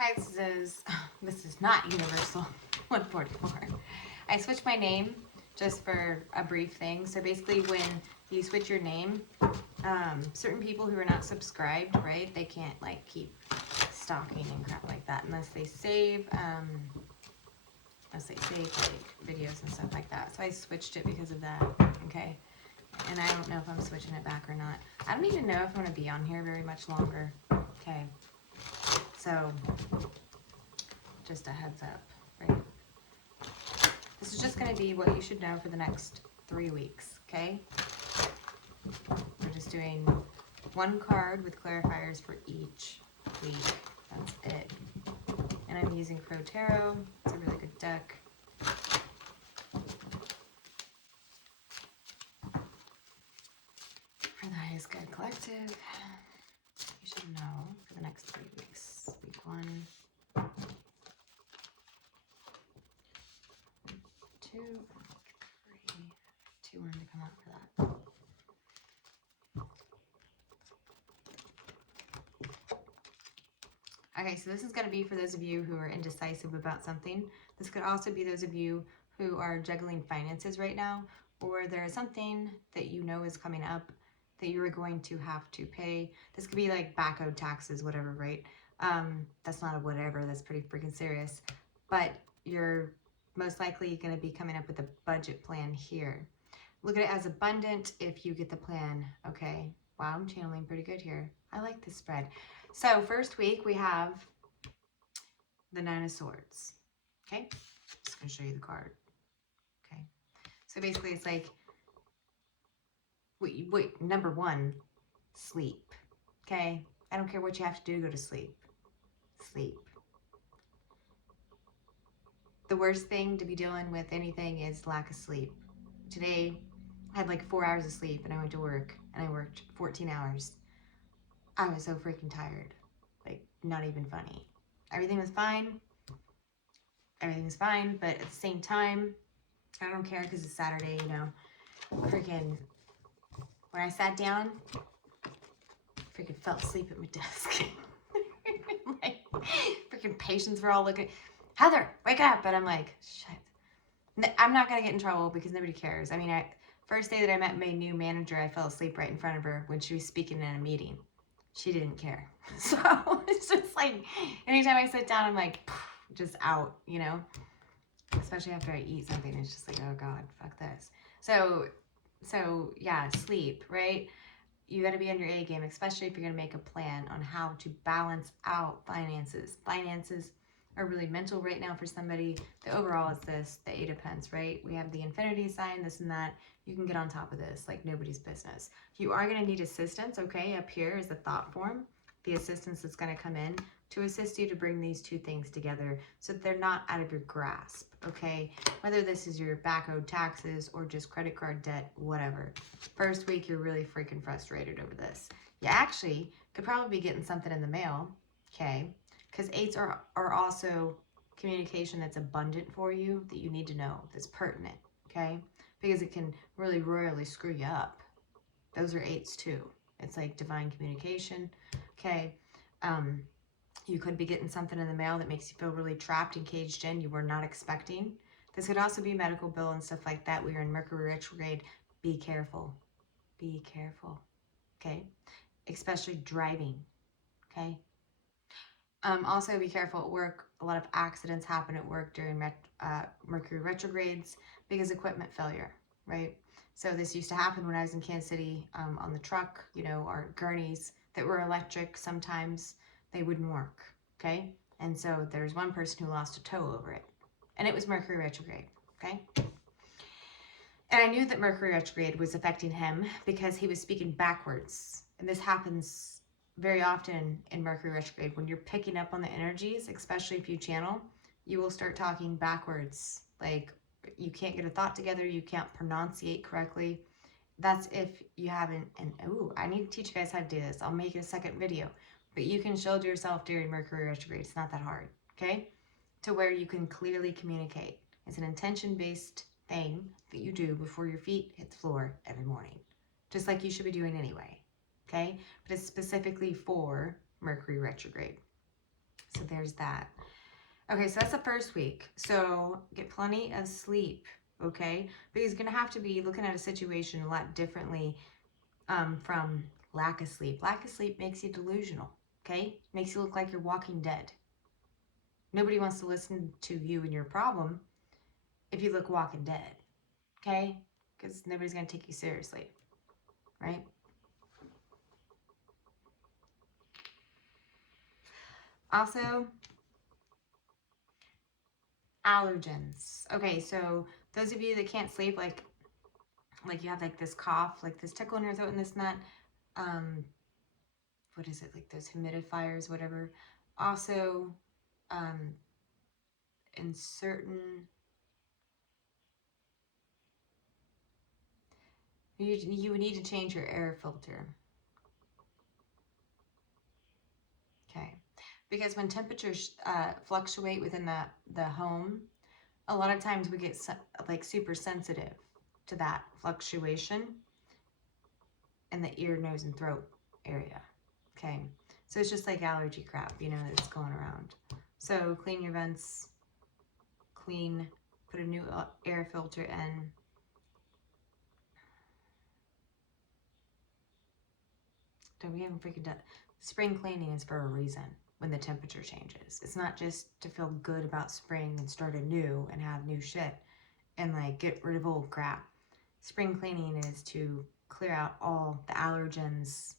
Hi, this is not Universal 144. I switched my name just for a brief thing. So basically when you switch your name, certain people who are not subscribed, right, they can't like keep stalking and crap like that unless they save like videos and stuff like that. So I switched it because of that, okay? And I don't know if I'm switching it back or not. I don't even know if I'm gonna be on here very much longer, okay? So, just a heads up, right? This is just going to be what you should know for the next 3 weeks, okay? We're just doing one card with clarifiers for each week. That's it. And I'm using Pro Tarot. It's a really good deck. For the Highest Good Collective, you should know for the next 3 weeks. Week 1, 2, 3. 2 wanted to come out for that. Okay, so this is going to be for those of you who are indecisive about something. This could also be those of you who are juggling finances right now, or there is something that you know is coming up that you are going to have to pay. This could be like back owed taxes, whatever, right? That's not a whatever, that's pretty freaking serious. But you're most likely going to be coming up with a budget plan here. Look at it as abundant if you get the plan, okay? Wow, I'm channeling pretty good here. I like this spread. So first week we have the Nine of Swords, okay? Just gonna show you the card, okay? So basically it's like, wait, number 1, sleep, okay? I don't care what you have to do to go to sleep. Sleep. The worst thing to be dealing with anything is lack of sleep. Today, I had like 4 hours of sleep and I went to work and I worked 14 hours. I was so freaking tired. Like, not even funny. Everything was fine. Everything was fine, but at the same time, I don't care because it's Saturday, you know. Freaking, when I sat down, freaking fell asleep at my desk. Like, freaking patients were all looking, Heather, wake up. And I'm like, shit. I'm not going to get in trouble because nobody cares. I mean, first day that I met my new manager, I fell asleep right in front of her when she was speaking in a meeting. She didn't care. So it's just like, anytime I sit down, I'm like, just out, you know? Especially after I eat something, it's just like, oh God, fuck this. So yeah, sleep, right? You got to be on your A game, especially if you're going to make a plan on how to balance out finances. Finances are really mental right now for somebody. The overall is this, the 8 of Pentacles, right? We have the infinity sign, this and that. You can get on top of this like nobody's business. You are going to need assistance, okay? Up here is the thought form, the assistance that's going to come in to assist you to bring these two things together so that they're not out of your grasp, okay? Whether this is your back owed taxes or just credit card debt, whatever. First week, you're really freaking frustrated over this. You actually could probably be getting something in the mail, okay? Because 8s are also communication that's abundant for you that you need to know, that's pertinent, okay? Because it can really royally screw you up. Those are 8s too. It's like divine communication, okay? You could be getting something in the mail that makes you feel really trapped and caged in you were not expecting. This could also be a medical bill and stuff like that. We are in Mercury retrograde. Be careful. Be careful. Okay? Especially driving. Okay? Also, be careful at work. A lot of accidents happen at work during Mercury retrogrades because equipment failure, right? So this used to happen when I was in Kansas City on the truck, you know, our gurneys that were electric. Sometimes they wouldn't work, okay? And so there's one person who lost a toe over it. And it was Mercury retrograde, okay? And I knew that Mercury retrograde was affecting him because he was speaking backwards. And this happens very often in Mercury retrograde. When you're picking up on the energies, especially if you channel, you will start talking backwards. Like, you can't get a thought together. You can't pronunciate correctly. That's if you haven't, and ooh, I need to teach you guys how to do this. I'll make a second video. But you can shield yourself during Mercury retrograde. It's not that hard, okay? To where you can clearly communicate. It's an intention-based thing that you do before your feet hit the floor every morning. Just like you should be doing anyway, okay? But it's specifically for Mercury retrograde. So there's that. Okay, so that's the first week. So get plenty of sleep, okay? Because you're going to have to be looking at a situation a lot differently from lack of sleep. Lack of sleep makes you delusional, okay? Makes you look like you're walking dead. Nobody wants to listen to you and your problem if you look walking dead, okay? Because nobody's going to take you seriously, right? Also, allergens. Okay, so those of you that can't sleep, like you have like this cough, like this tickle in your throat and this and that, what is it, like those humidifiers, whatever. Also, um, in certain, you would need to change your air filter. Okay, because when temperatures fluctuate within the home, a lot of times we get like super sensitive to that fluctuation in the ear, nose, and throat area. Okay, so it's just like allergy crap, you know, that's going around. So clean your vents, put a new air filter in. Don't we haven't freaking done spring cleaning is for a reason when the temperature changes. It's not just to feel good about spring and start anew and have new shit and like get rid of old crap. Spring cleaning is to clear out all the allergens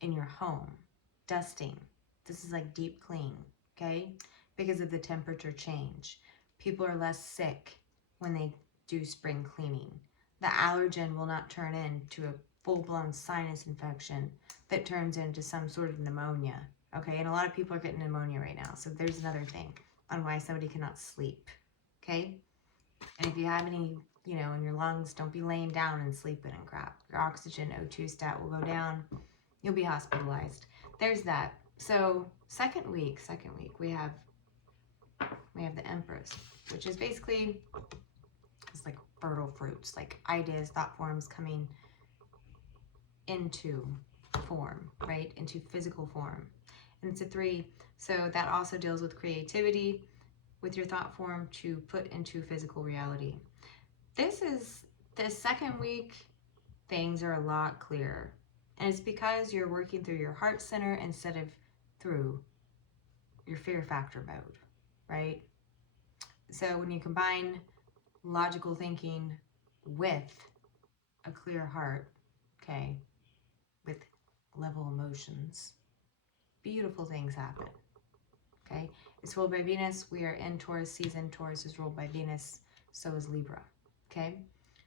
in your home. Dusting. This is like deep clean, okay? Because of the temperature change. People are less sick when they do spring cleaning. The allergen will not turn into a full-blown sinus infection that turns into some sort of pneumonia, okay? And a lot of people are getting pneumonia right now. So there's another thing on why somebody cannot sleep, okay? And if you have any, you know, in your lungs, don't be laying down and sleeping and crap. Your oxygen O2 stat will go down. You'll be hospitalized. There's that. So second week, we have the Empress, which is basically it's like fertile fruits, like ideas, thought forms coming into form, right? Into physical form. And it's a 3. So that also deals with creativity with your thought form to put into physical reality. This is the second week, things are a lot clearer. And it's because you're working through your heart center instead of through your fear factor mode, right? So when you combine logical thinking with a clear heart, okay, with level emotions, beautiful things happen, okay? It's ruled by Venus. We are in Taurus season. Taurus is ruled by Venus. So is Libra, okay?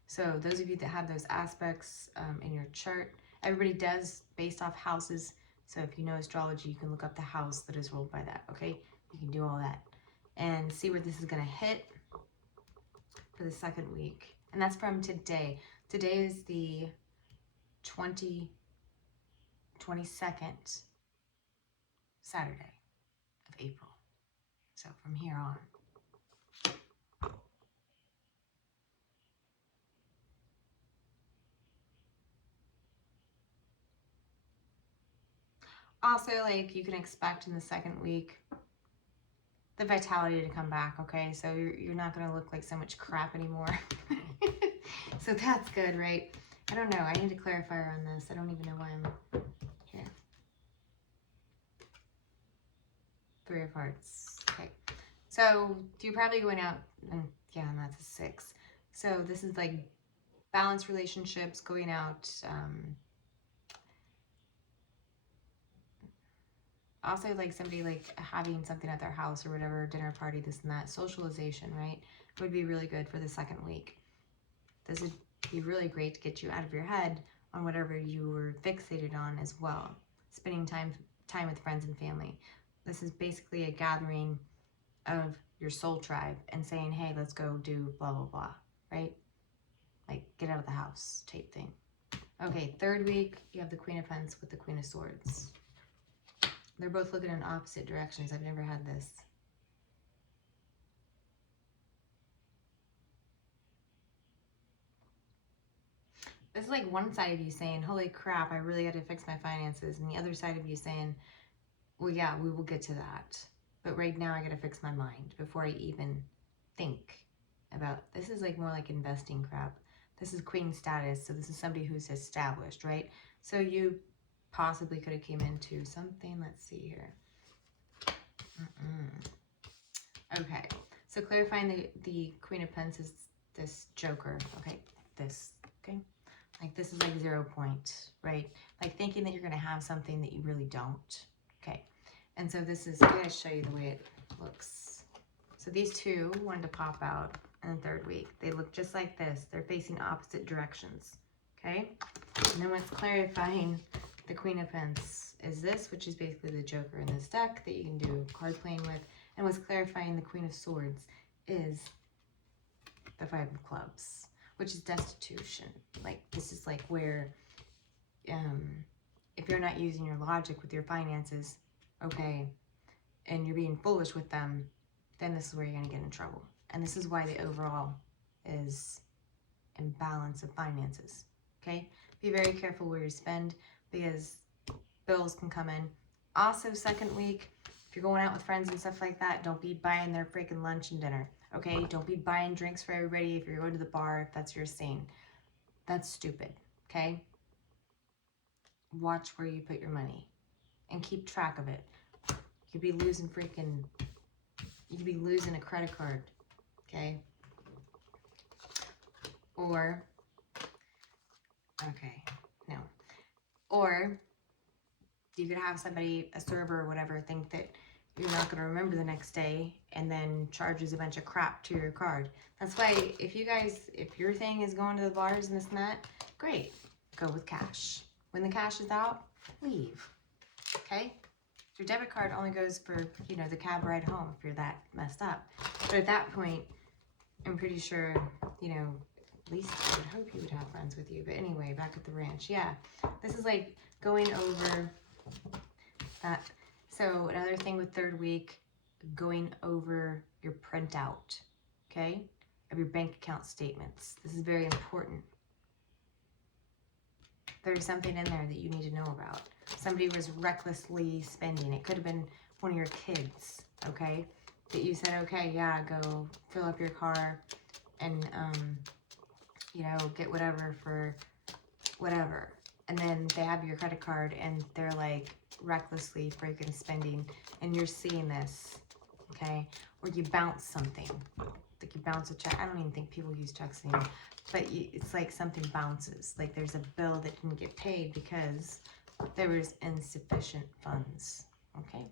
So those of you that have those aspects in your chart, everybody does based off houses. So if you know astrology, you can look up the house that is ruled by that, okay? You can do all that and see where this is going to hit for the second week. And that's from today. Today is the 22nd Saturday of April. So from here on. Also, like, you can expect in the second week the vitality to come back, okay? So you're not going to look like so much crap anymore. So that's good, right? I don't know. I need a clarifier on this. I don't even know why I'm here. 3 of Hearts. Okay. So you're probably going out, and yeah, and that's a 6. So this is like balanced relationships, going out, also like somebody like having something at their house or whatever, dinner party, this and that, socialization, right? Would be really good for the second week. This would be really great to get you out of your head on whatever you were fixated on as well. Spending time with friends and family. This is basically a gathering of your soul tribe and saying, hey, let's go do blah, blah, blah, right? Like get out of the house type thing. Okay, third week, you have the Queen of Pentacles with the Queen of Swords. They're both looking in opposite directions. I've never had this. This is like one side of you saying, holy crap, I really got to fix my finances. And the other side of you saying, well, Well, yeah, we will get to that. But right now I gotta fix my mind before I even think about, this is like more like investing crap. This is queen status, so this is somebody who's established, right? So you possibly could have came into something. Let's see here. Okay, so clarifying the Queen of Pentacles is this Joker. Okay, this, okay? Like this is like 0 point, right? Like thinking that you're gonna have something that you really don't. Okay, and so this is, I'm gonna show you the way it looks. So these two wanted to pop out in the third week. They look just like this. They're facing opposite directions, okay? And then what's clarifying the Queen of Pentacles is this, which is basically the Joker in this deck that you can do card playing with. And what's clarifying the Queen of Swords is the Five of Clubs, which is destitution. Like, this is like where, if you're not using your logic with your finances, okay, and you're being foolish with them, then this is where you're going to get in trouble. And this is why the overall is imbalance of finances, okay? Be very careful where you spend, because bills can come in. Also, second week, if you're going out with friends and stuff like that, don't be buying their freaking lunch and dinner, okay? Don't be buying drinks for everybody if you're going to the bar, if that's your scene. That's stupid, okay? Watch where you put your money and keep track of it. You could be losing a credit card, okay? Or, okay, no. Or you could have somebody, a server or whatever, think that you're not going to remember the next day and then charges a bunch of crap to your card. That's why if your thing is going to the bars and this and that, great, go with cash. When the cash is out, leave, okay? Your debit card only goes for, you know, the cab ride home if you're that messed up. But at that point, I'm pretty sure, you know, at least I would hope you would have friends with you. But anyway, back at the ranch, yeah. This is like going over that. So another thing with third week, going over your printout, okay, of your bank account statements. This is very important. There's something in there that you need to know about. Somebody was recklessly spending. It could have been one of your kids, okay, that you said, okay, yeah, go fill up your car and, you know, get whatever for whatever. And then they have your credit card and they're like recklessly freaking spending, and you're seeing this, okay? Or you bounce something, like you bounce a check. I don't even think people use checks anymore, but it's like something bounces. Like there's a bill that didn't get paid because there was insufficient funds, okay?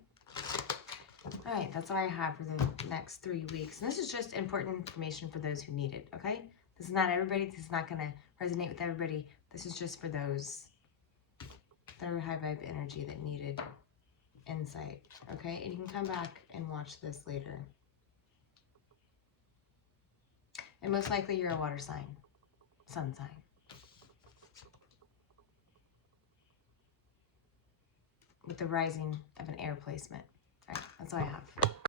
All right, that's all I have for the next 3 weeks. And this is just important information for those who need it, okay? This is not everybody. This is not going to resonate with everybody. This is just for those that are high vibe energy that needed insight, okay? And you can come back and watch this later. And most likely you're a water sign, sun sign. With the rising of an air placement. All right, that's all I have.